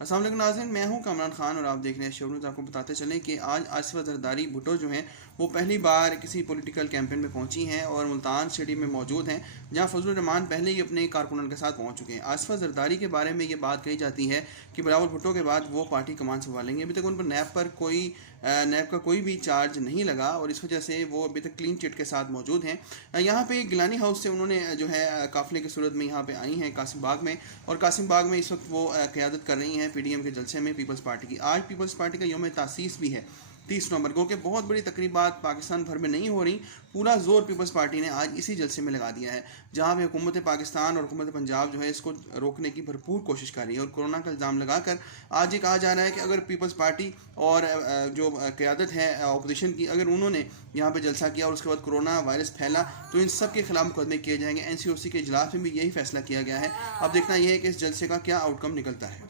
अस्सलाम वालेकुम नाज़रीन, मैं हूं कामरान खान और आप देख रहे हैं शो न्यूज़। आपको बताते चलें कि आज आसिफा जरदारी भुट्टो जो हैं वो पहली बार किसी पॉलिटिकल कैंपेन में पहुंची हैं और मुल्तान स्टेडियम में मौजूद हैं, जहां फजलुर रहमान पहले ही अपने कारकुनन के साथ पहुंच चुके हैं। आसिफा जरदारी के बारे में ये बात कही जाती है कि बिलावल भुट्टो के बाद वो पार्टी कमान संभालेंगे। अभी तक उन पर नैब का कोई भी चार्ज नहीं लगा और इस वजह से वो अभी तक क्लीन चिट के साथ मौजूद हैं। यहाँ पे गिलानी हाउस से उन्होंने जो है काफिले की सूरत में यहाँ पे आई हैं कासिम बाग में, और कासिम बाग में इस वक्त वो क़यादत कर रही हैं पीडीएम के जलसे में पीपल्स पार्टी की। आज पीपल्स पार्टी का यौम तासीस भी है 30 नवंबर को, कि बहुत बड़ी तकरीबात पाकिस्तान भर में नहीं हो रही। पूरा जोर पीपल्स पार्टी ने आज इसी जलसे में लगा दिया है, जहां पे हुकूमत पाकिस्तान और हुकूमत पंजाब जो है इसको रोकने की भरपूर कोशिश कर रही है। और कोरोना का इल्ज़ाम लगाकर आज ये कहा जा रहा है कि अगर पीपल्स पार्टी और जो क़यादत है अपोजिशन की, अगर उन्होंने यहाँ पे जलसा किया और उसके बाद कोरोना वायरस फैला तो इन सब के खिलाफ मुकदमे किए जाएंगे। NCOC के इजलास में भी यही फैसला किया गया है। अब देखना यह है कि इस जलसे का क्या आउटकम निकलता है।